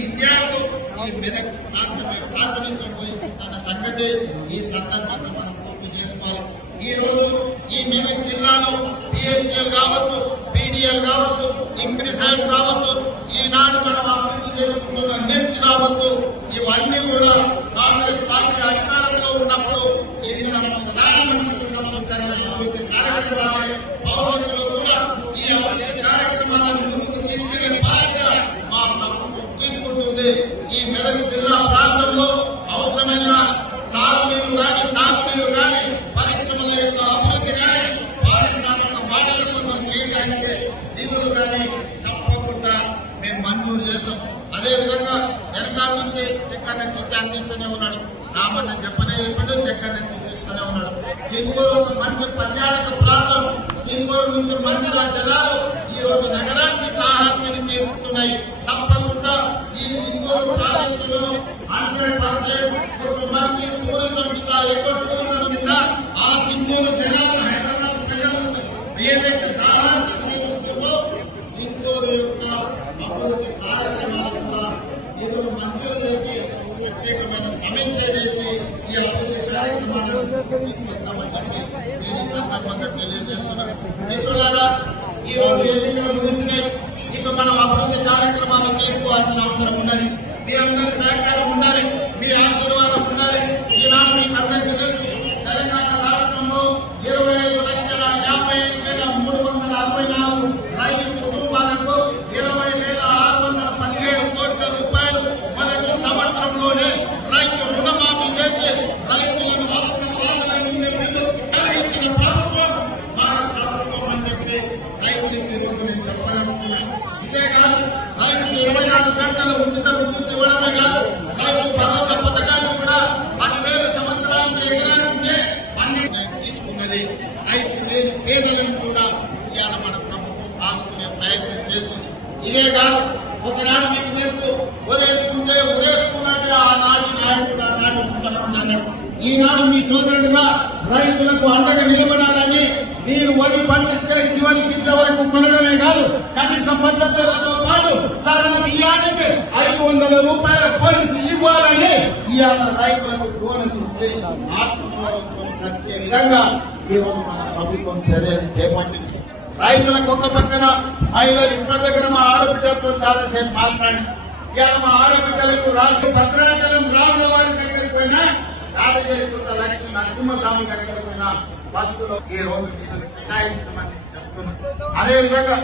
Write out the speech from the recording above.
విద్యకు ప్రాథమికం వహిస్తున్న సంగతి ఈ సందర్భంగా మనం గుర్తు చేసుకోవాలి. ఈ రోజు ఈ మెదక్ జిల్లాలో పిహెచ్ఎల్ కావచ్చు పీడిఎల్ కావచ్చు ఇంప్రిసైడ్ కావచ్చు ఈనాడు మనం అభివృద్ధి చేసుకుంటున్న నిమ్స్ కావచ్చు ఇవన్నీ కూడా ఉంది. ఈ మెదక్ జిల్లా ప్రాంతంలో అవసరమైన సాగునీరు కానీ తాగునీరు కానీ పరిశ్రమల యొక్క అభివృద్ధి కానీ పారిశ్రామిక వాటాల కోసం కేటాయించే నిధులు కానీ తప్పకుండా మేము మంజూరు చేస్తాం. అదేవిధంగా వెనకాల నుంచి ఎక్కడి నుంచి అందిస్తూనే ఉన్నాడు. సామాన్య చెప్పనే చెప్పండి ఎక్కడి నుంచి చూపిస్తూనే ఉన్నాడు. సింగూరు మంచి పర్యాటక ప్రాంతం సింగూరు నుంచి మంచి జలాలు ఈ రోజు నగరానికి దాహాన్ని తీరుస్తున్నాయి తప్పకుండా ఈ సింగూరు ప్రాజెక్టులో హండ్రెడ్ మంది టూరిజం మీద ఏదైతే యొక్క అభివృద్ధి నిధులు మంజూరు చేసి ప్రత్యేకమైన సమీక్ష చేసి ఈ అభివృద్ధి కార్యక్రమాలను తీసుకెళ్తామని చెప్పి నేను ఈ సందర్భంగా తెలియజేస్తున్నాను. మిత్రులారా ఈ రోజు ఎన్నికలు ముగిసినాయి. ఇక మనం అభివృద్ధి కార్యక్రమం గంటల ఉచిత విద్యుత్ ఇవ్వడమే కాదు రైతు భరోసా పథకాన్ని కూడా పదివేల సంవత్సరాలకు ఎకరానికి అన్ని తీసుకున్నది రైతు లేని పేదలను కూడా ఇవాళ మన ప్రభుత్వం ఆదుకునే ప్రయత్నం చేస్తుంది. ఇదే కాదు ఒకనాడు మీకు తెలుసు ఉదేసుకుంటే ఉదేసుకున్నట్టు ఆనాడు నాయకుడు ఆనాడు ముఖ్యమంత్రి ఈనాడు మీ సోదరుడుగా రైతులకు అండగా నిలబడాలని మీరు వరి పండిస్తే చివరి కింద వరకు కొనడమే కాదు కనీస పద్ధతులతో రూపాయల బోనస్ ఇవ్వాలని ఇవాళ రైతులకు బోనస్ ఇచ్చే ఆత్మగౌరవంతో ప్రతి విధంగా ఈరోజు మన ప్రభుత్వం చర్యలు చేపట్టింది. రైతులకు ఒక పక్కన మహిళలు ఇప్పటి దగ్గర మా ఆడబిడ్డలతో చాలాసేపు మాట్లాడి. ఇవాళ మా ఆడబిడ్డలకు రాష్ట్ర భద్రాచలం రాముల వారి దగ్గరికి పోయినా రాజగిరి లక్ష్మీ నరసింహస్వామి దగ్గరికి పోయినా బస్సులో ఈ రోజు నిధులు కేటాయించమని చెప్తున్నాం. అదేవిధంగా